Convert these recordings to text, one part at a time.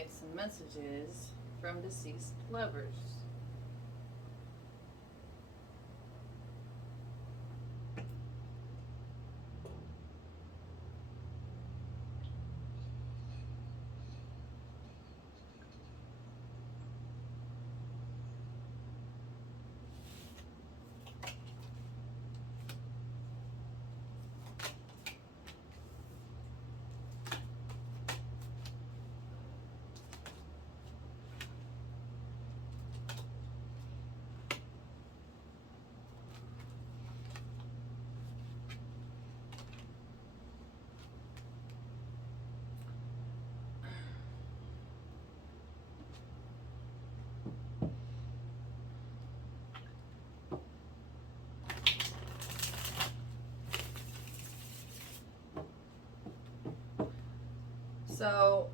get some messages from deceased lovers. So,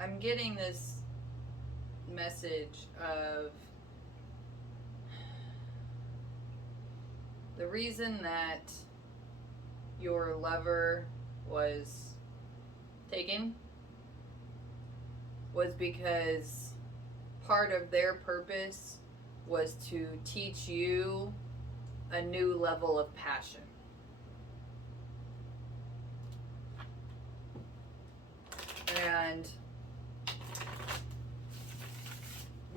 I'm getting this message of the reason that your lover was taken was because part of their purpose was to teach you a new level of passion. And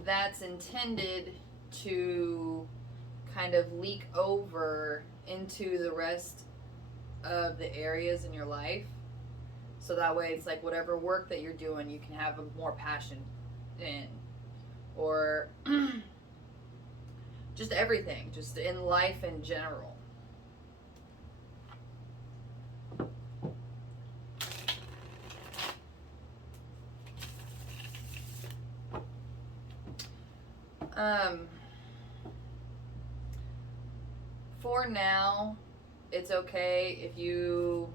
that's intended to kind of leak over into the rest of the areas in your life. So that way it's like whatever work that you're doing, you can have a more passion in. Or just everything, just in life in general. For now, it's okay if you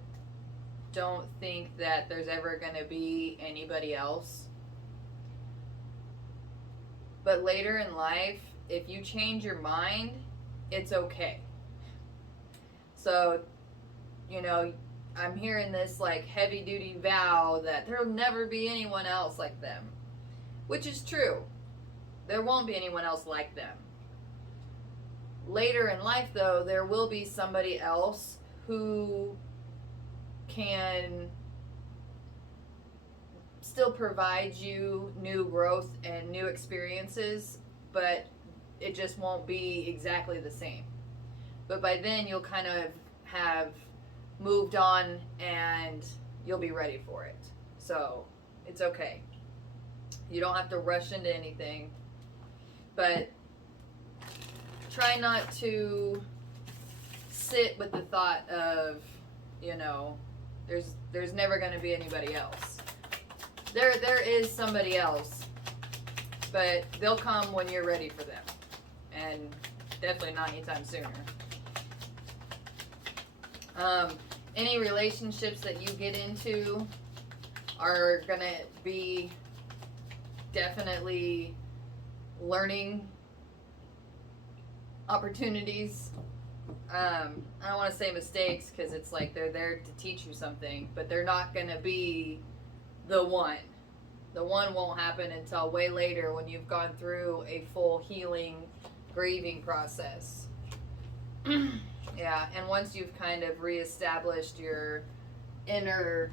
don't think that there's ever going to be anybody else. But later in life, if you change your mind, it's okay. So, you know, I'm hearing this like heavy duty vow that there'll never be anyone else like them, which is true. There won't be anyone else like them. Later in life, though, there will be somebody else who can still provide you new growth and new experiences, but it just won't be exactly the same. But by then, you'll kind of have moved on and you'll be ready for it. So it's okay. You don't have to rush into anything, but try not to sit with the thought of, you know, there's never going to be anybody else. There is somebody else, but they'll come when you're ready for them, and definitely not anytime sooner. Any relationships that you get into are going to be definitely learning opportunities. I don't want to say mistakes because it's like they're there to teach you something, but they're not going to be the one. The one won't happen until way later when you've gone through a full healing, grieving process. Yeah, and once you've kind of reestablished your inner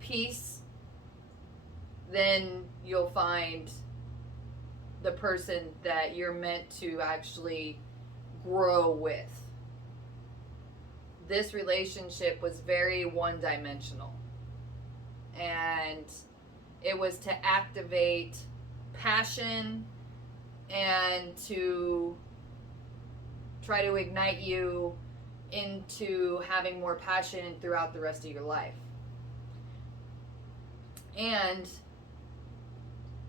peace, then you'll find the person that you're meant to actually grow with. This relationship was very one-dimensional, and it was to activate passion and to try to ignite you into having more passion throughout the rest of your life. And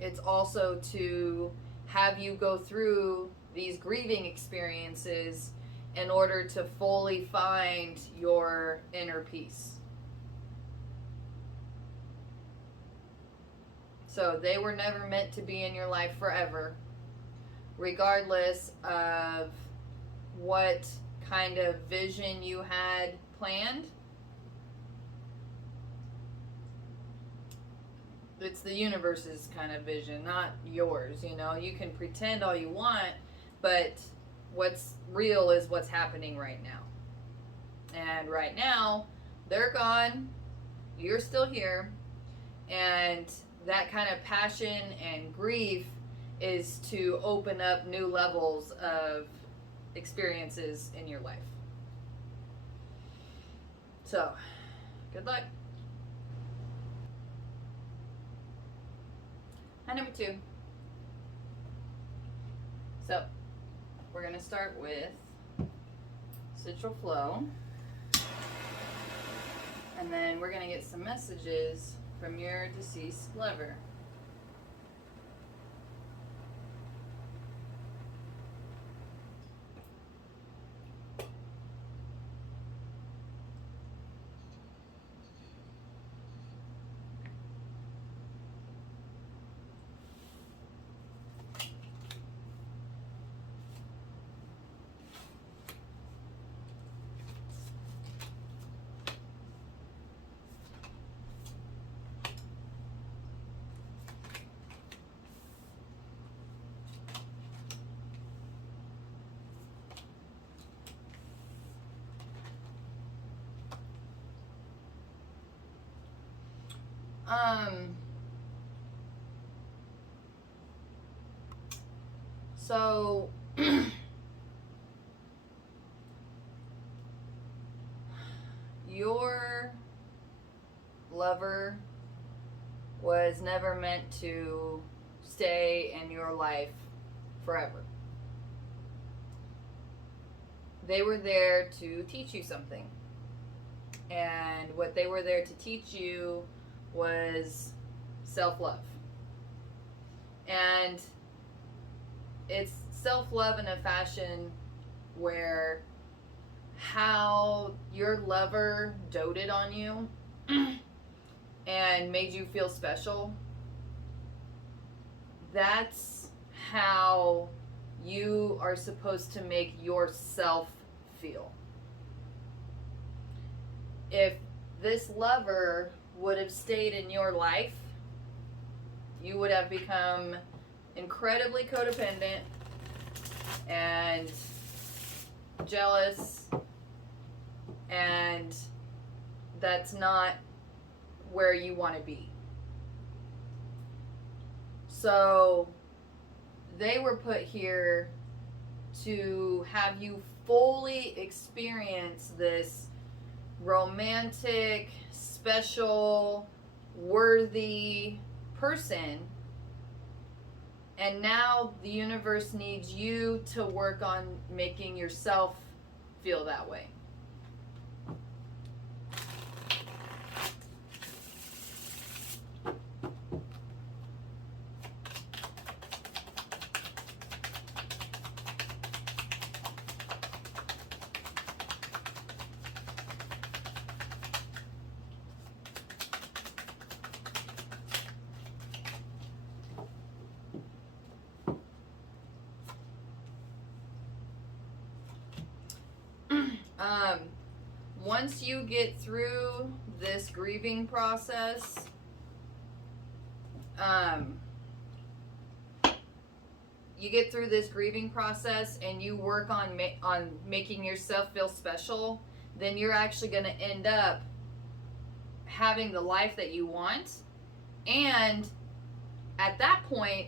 it's also to have you go through these grieving experiences in order to fully find your inner peace. So they were never meant to be in your life forever, regardless of what kind of vision you had planned. it's the universe's kind of vision, not yours. You know, you can pretend all you want, but what's real is what's happening right now. And right now, they're gone, you're still here, and that kind of passion and grief is to open up new levels of experiences in your life. So, good luck. And number 2. So, we're going to start with Central Flow. And then we're going to get some messages from your deceased lover. So your lover was never meant to stay in your life forever. They were there to teach you something. And what they were there to teach you was self-love. And it's self-love in a fashion where how your lover doted on you and made you feel special, that's how you are supposed to make yourself feel. If this lover would have stayed in your life, you would have become incredibly codependent and jealous, and that's not where you want to be. So they were put here to have you fully experience this romantic, special, worthy person. And now the universe needs you to work on making yourself feel that way. Once you get through this grieving process, and you work on making yourself feel special, then you're actually going to end up having the life that you want. And at that point,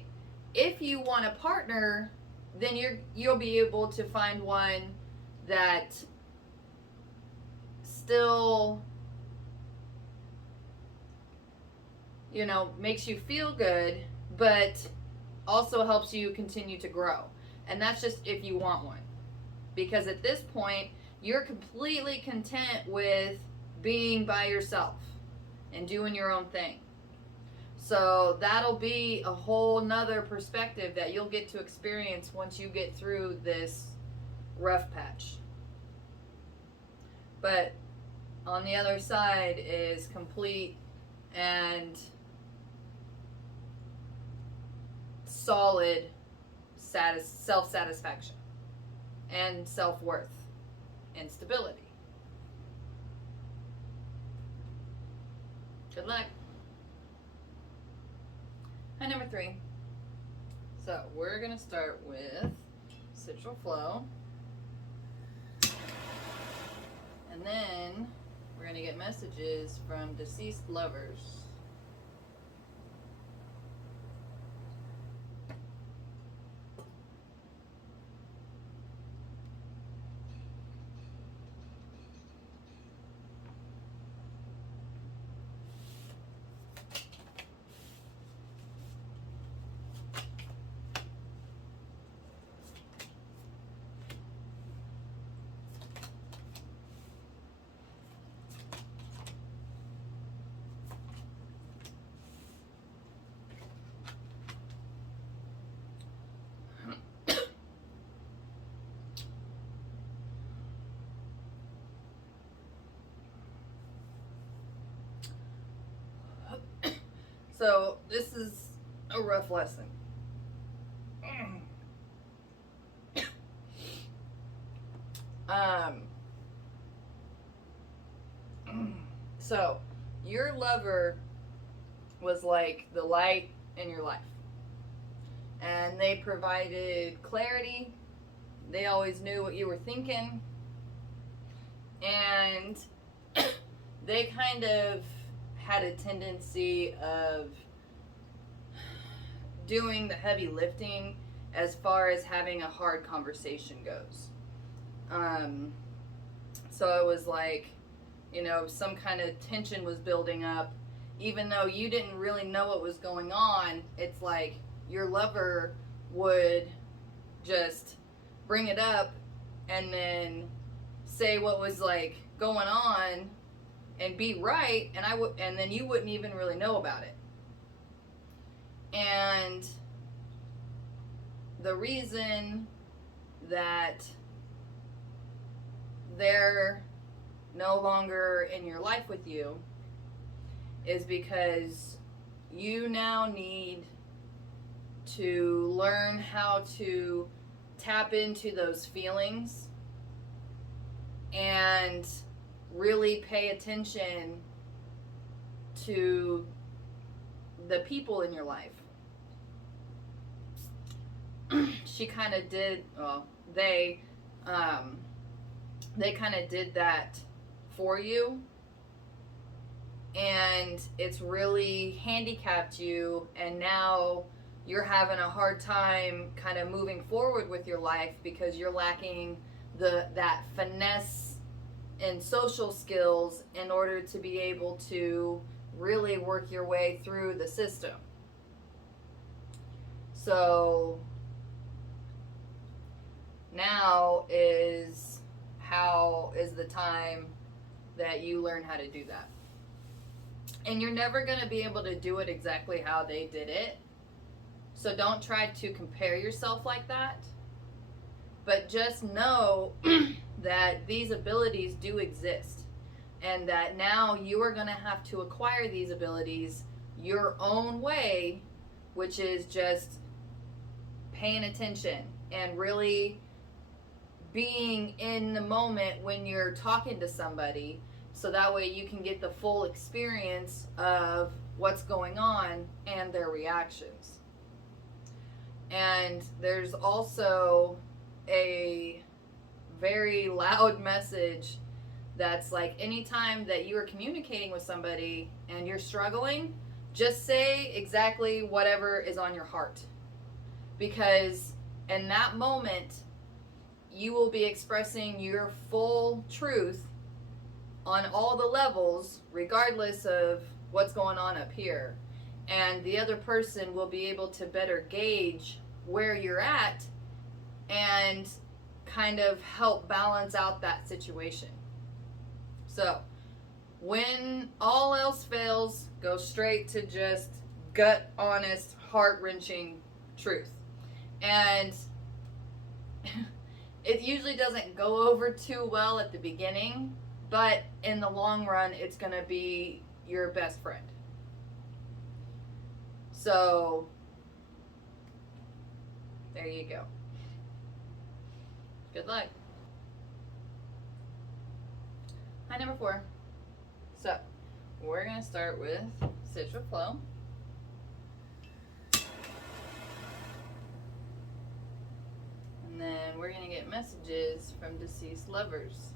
if you want a partner, then you'll be able to find one that still, makes you feel good, but also helps you continue to grow. And that's just if you want one. Because at this point, you're completely content with being by yourself and doing your own thing. So that'll be a whole nother perspective that you'll get to experience once you get through this rough patch. But on the other side is complete and solid self-satisfaction and self-worth and stability. Good luck. Hi, number 3. So we're going to start with central flow. And then we're going to get messages from deceased lovers. So this is a rough lesson. So your lover was like the light in your life, and they provided clarity. They always knew what you were thinking, and they kind of had a tendency of doing the heavy lifting as far as having a hard conversation goes. So it was like, some kind of tension was building up. Even though you didn't really know what was going on, it's like your lover would just bring it up and then say what was like going on and be right, and then you wouldn't even really know about it. And the reason that they're no longer in your life with you is because you now need to learn how to tap into those feelings and really pay attention to the people in your life. She kind of did, they kind of did that for you, and it's really handicapped you, and now you're having a hard time kind of moving forward with your life because you're lacking that finesse and social skills in order to be able to really work your way through the system. So now is the time that you learn how to do that. And you're never going to be able to do it exactly how they did it. So don't try to compare yourself like that. But just know that these abilities do exist. And that now you are going to have to acquire these abilities your own way, which is just paying attention and really being in the moment when you're talking to somebody, so that way you can get the full experience of what's going on and their reactions. And there's also a very loud message that's like, anytime that you are communicating with somebody and you're struggling, just say exactly whatever is on your heart. Because in that moment, you will be expressing your full truth on all the levels, regardless of what's going on up here. And the other person will be able to better gauge where you're at and kind of help balance out that situation. So, when all else fails, go straight to just gut, honest, heart-wrenching truth. And it usually doesn't go over too well at the beginning, but in the long run, it's going to be your best friend. So, there you go. Good luck. Hi, number 4. So, we're going to start with Citrus Flow. And then we're going to get messages from deceased lovers.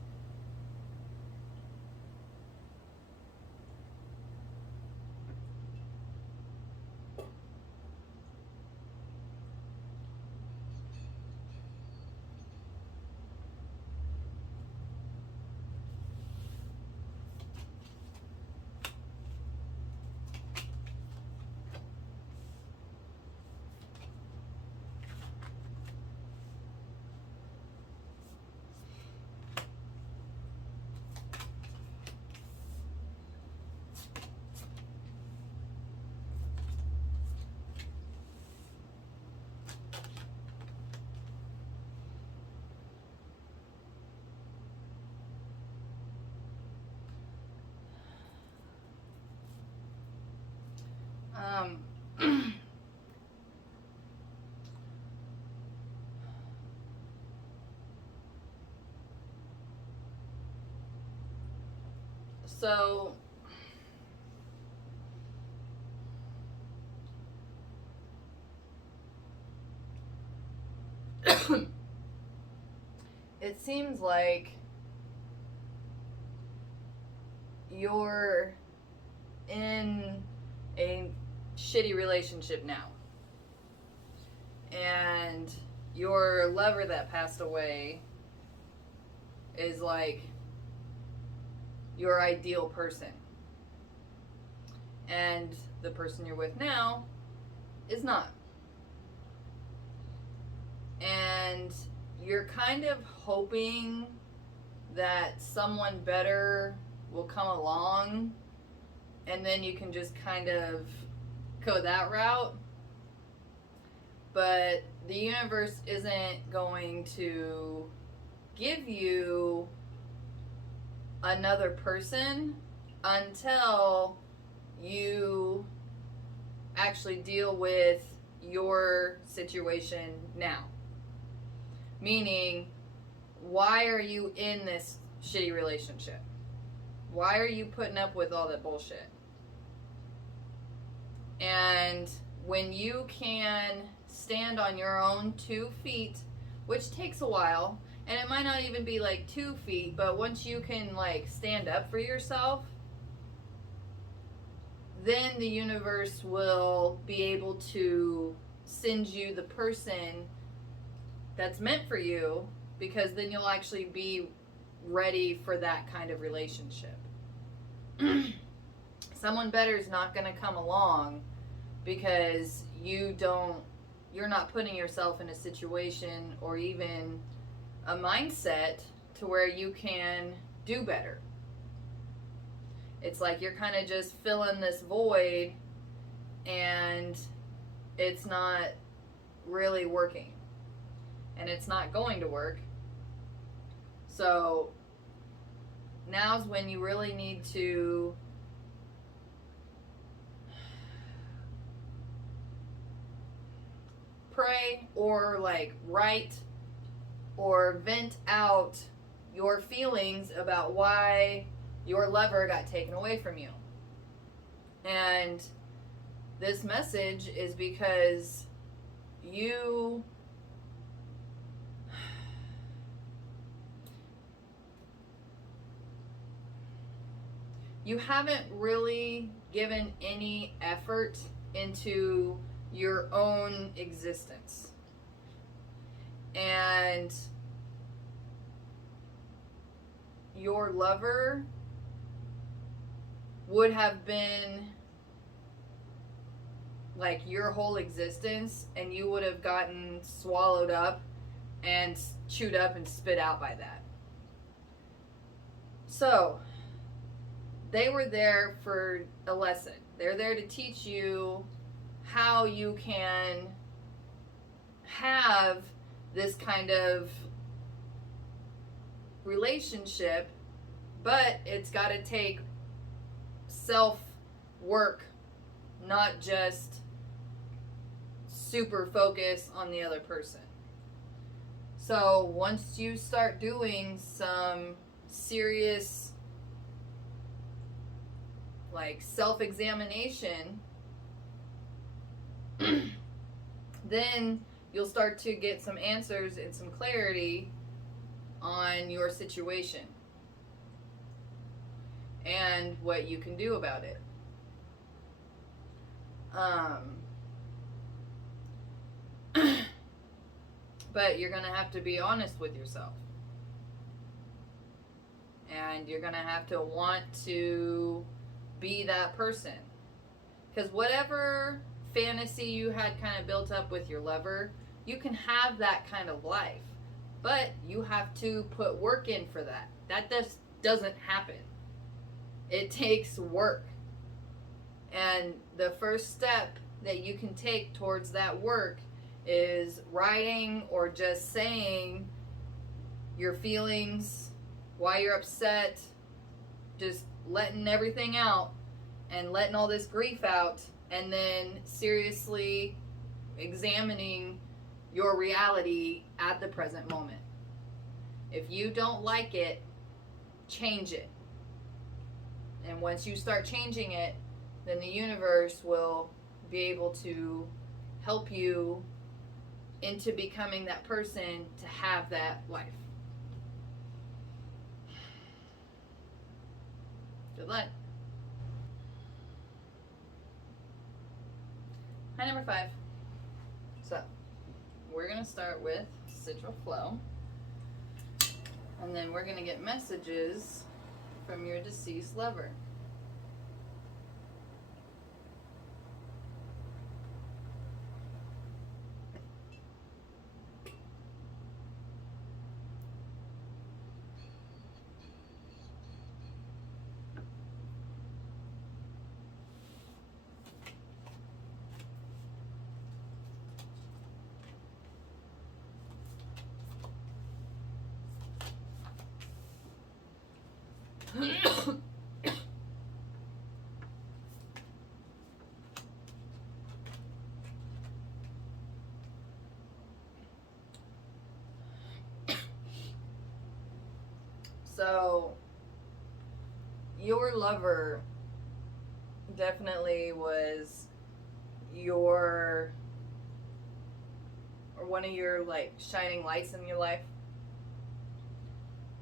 So it seems like you're in a shitty relationship now. And your lover that passed away is like your ideal person. And the person you're with now is not. And you're kind of hoping that someone better will come along, and then you can just kind of go that route. But the universe isn't going to give you another person until you actually deal with your situation now. Meaning, why are you in this shitty relationship? Why are you putting up with all that bullshit? And when you can stand on your own 2 feet, which takes a while, and it might not even be like 2 feet, but once you can like stand up for yourself, then the universe will be able to send you the person that's meant for you, because then you'll actually be ready for that kind of relationship. Someone better is not going to come along because you're not putting yourself in a situation or even a mindset to where you can do better. It's like you're kind of just filling this void and it's not really working. And it's not going to work. So now's when you really need to pray or like write or vent out your feelings about why your lover got taken away from you. And this message is because you haven't really given any effort into your own existence. And your lover would have been like your whole existence, and you would have gotten swallowed up and chewed up and spit out by that. So they were there for a lesson. They're there to teach you how you can have this kind of relationship, but it's got to take self-work, not just super focus on the other person. So once you start doing some serious like self-examination, then you'll start to get some answers and some clarity on your situation and what you can do about it. But you're going to have to be honest with yourself. And you're going to have to want to be that person. Because whatever fantasy you had kind of built up with your lover, you can have that kind of life. But you have to put work in for that. That just doesn't happen. It takes work. And the first step that you can take towards that work is writing or just saying your feelings, why you're upset, just letting everything out and letting all this grief out, and then seriously examining your reality at the present moment. If you don't like it, change it. And once you start changing it, then the universe will be able to help you into becoming that person to have that life. Good luck. Hi, number 5. So, we're going to start with Central Flow. And then we're going to get messages from your deceased lover. So, your lover definitely was your, or one of your like shining lights in your life.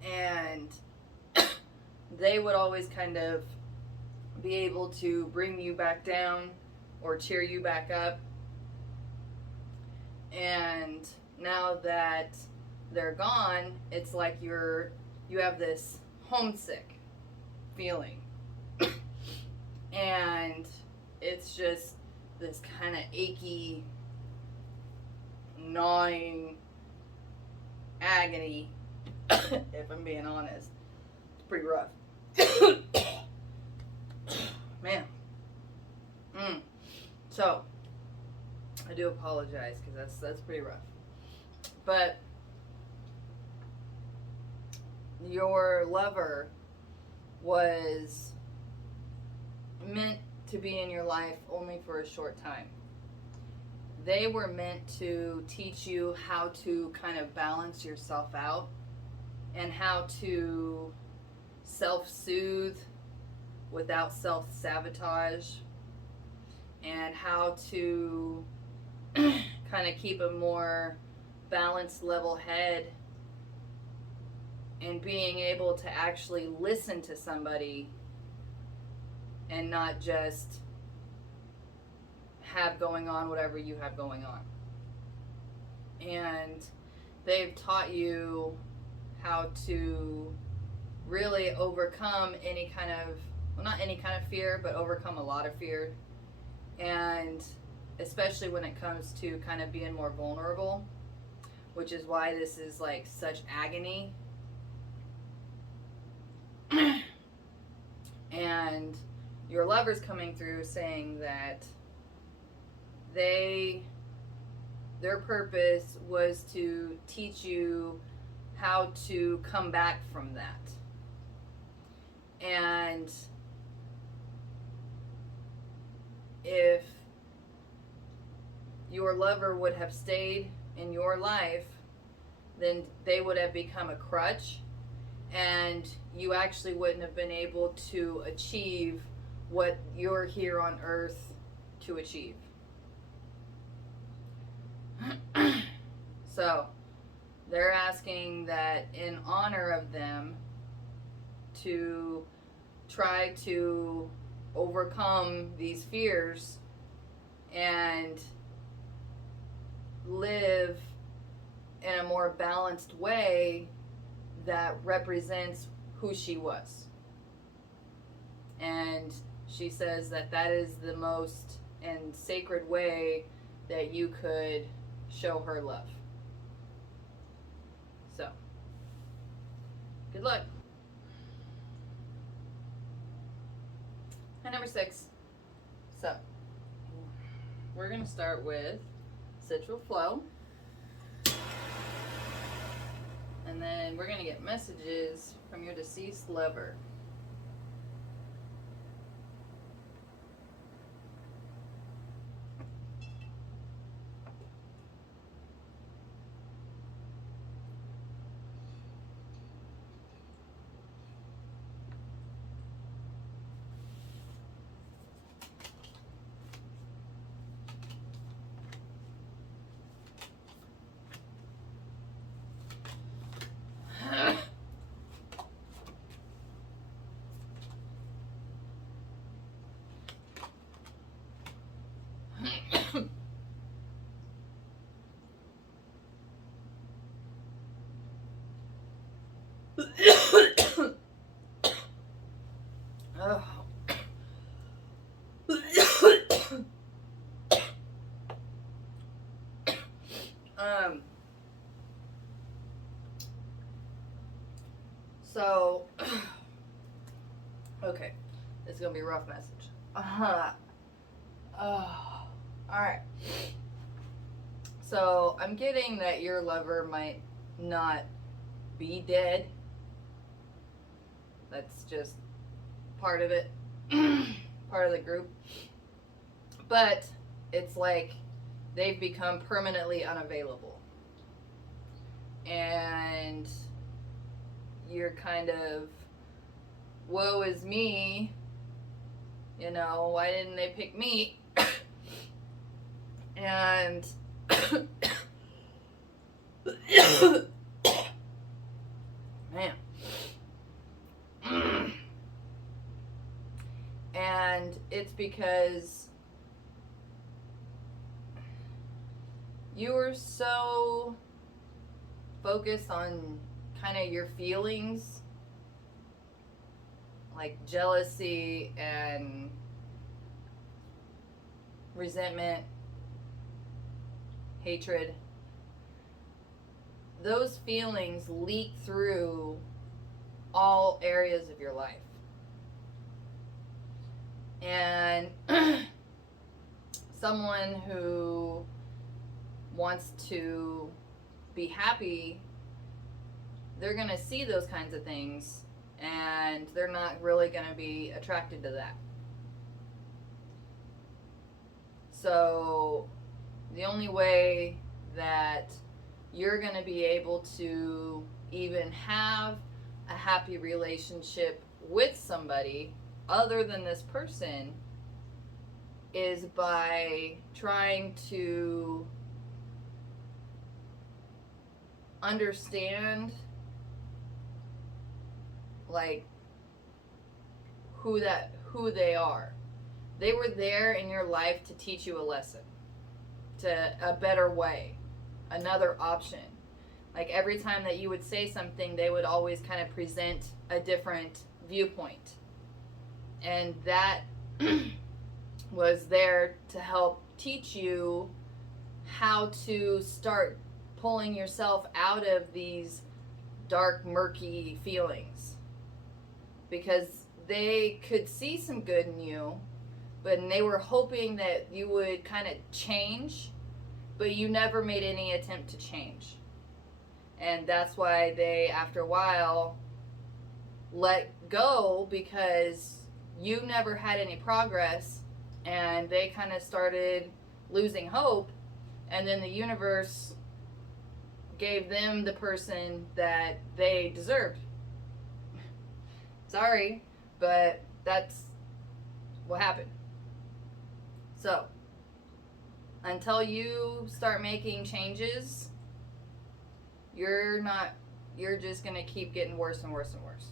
And they would always kind of be able to bring you back down or cheer you back up. And now that they're gone, it's like you have this homesick feeling. And it's just this kind of achy, gnawing agony, if I'm being honest. It's pretty rough. Man. So, I do apologize because that's pretty rough. But your lover was meant to be in your life only for a short time. They were meant to teach you how to kind of balance yourself out and how to self-soothe without self-sabotage, and how to kind of keep a more balanced, level head, and being able to actually listen to somebody and not just have going on whatever you have going on. And they've taught you how to really overcome any kind of, well, not any kind of fear, but overcome a lot of fear. And especially when it comes to kind of being more vulnerable, which is why this is like such agony. And your lover's coming through saying that their purpose was to teach you how to come back from that. And if your lover would have stayed in your life, then they would have become a crutch, and you actually wouldn't have been able to achieve what you're here on earth to achieve. So they're asking that in honor of them to try to overcome these fears and live in a more balanced way that represents who she was. And she says that that is the most and sacred way that you could show her love. So, good luck. And number 6. So, we're going to start with Sexual Flow. And then we're going to get messages from your deceased lover. Oh. So, okay, it's gonna be a rough message. Oh, alright. So, I'm getting that your lover might not be dead. That's just part of it, part of the group. But it's like they've become permanently unavailable. And you're kind of, woe is me, you know, why didn't they pick me? And man. And it's because you were so focused on kind of your feelings, like jealousy and resentment, hatred. Those feelings leak through all areas of your life. And someone who wants to be happy, they're going to see those kinds of things and they're not really going to be attracted to that. So the only way that you're going to be able to even have a happy relationship with somebody other than this person is by trying to understand like who they are. They were there in your life to teach you a lesson, to a better way, another option. Like every time that you would say something, they would always kind of present a different viewpoint. And that was there to help teach you how to start pulling yourself out of these dark, murky feelings. Because they could see some good in you, but they were hoping that you would kind of change, but you never made any attempt to change. And that's why they, after a while, let go, because you never had any progress, and they kind of started losing hope, and then the universe gave them the person that they deserved. Sorry, but that's what happened. So, until you start making changes you're just going to keep getting worse and worse and worse.